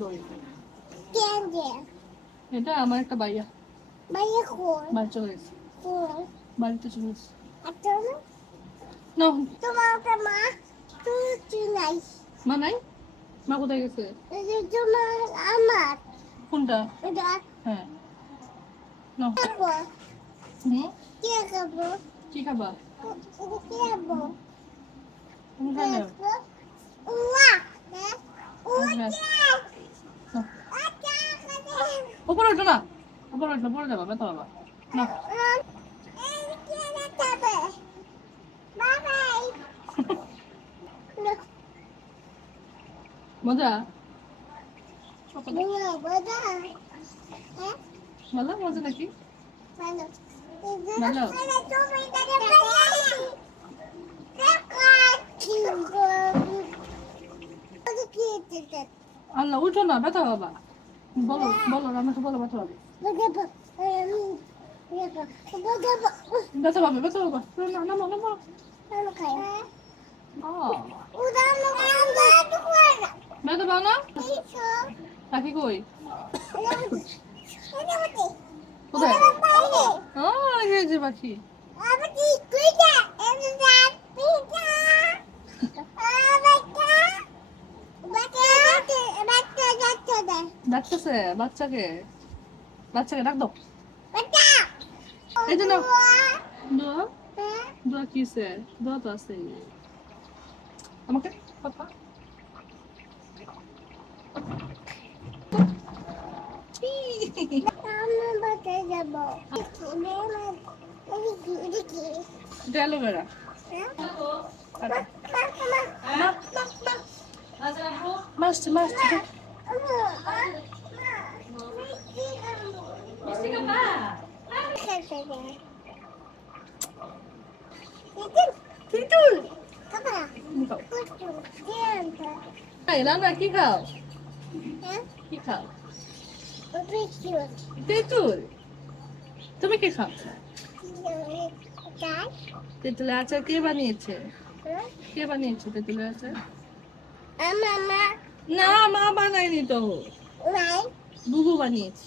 দই। কেন যে এটা আমার একটা ভাইয়া ভাইয়া কই বাড়ি চলে গেছে, কই বাড়িতে চলে গেছে। আচ্ছা না তোমার মা তুই নাই মা নাই, মা কোথায় গেছে? এই যে তোমার আমার কোনটা? এটা হ্যাঁ না। খাবো হুম, কে খাবো কি খাবা? এটা কে খাবো তুমি খাই না? উয়া হ্যাঁ আমি খাই। উয়া না, আচ্ছা উপরে ওঠো না, উপরে ওঠো, পড়ে যাবা, ব্যথা পাবা। না এই কে খাবে বাবাই মজা বুয়া বাবা হ্যাঁ ভালো, মজা নাকি? ভালো ভালো। তুমি কাছে আল্লাহ উঠো না, ব্যথা পাবা। বলো বলো, আমাকে বলো, ব্যথা পাবে, ব্যথা পাবে, ব্যথা পাবা। না নামো নামো। ব্যথা পাও না? পাখি কই? কোথায়? এই যে পাখি। ডাকতেছে বাচ্চাকে, বাচ্চাকে ডাক দাও। এই যে নাও দোয়া, দোয়া কিসে? দোয়া তো আছে আমাকে কথা। এটা অ্যালোভেরা। মাছ মাছ তেঁতুল। না কি খাও, কি খাও? তেঁতুল। তুমি কি খাও? তেঁতুলের আচার কে বানিয়েছে? কে বানিয়েছে তেঁতুলের আচার? না মা বানায়নি তো, বুবু বানিয়েছে।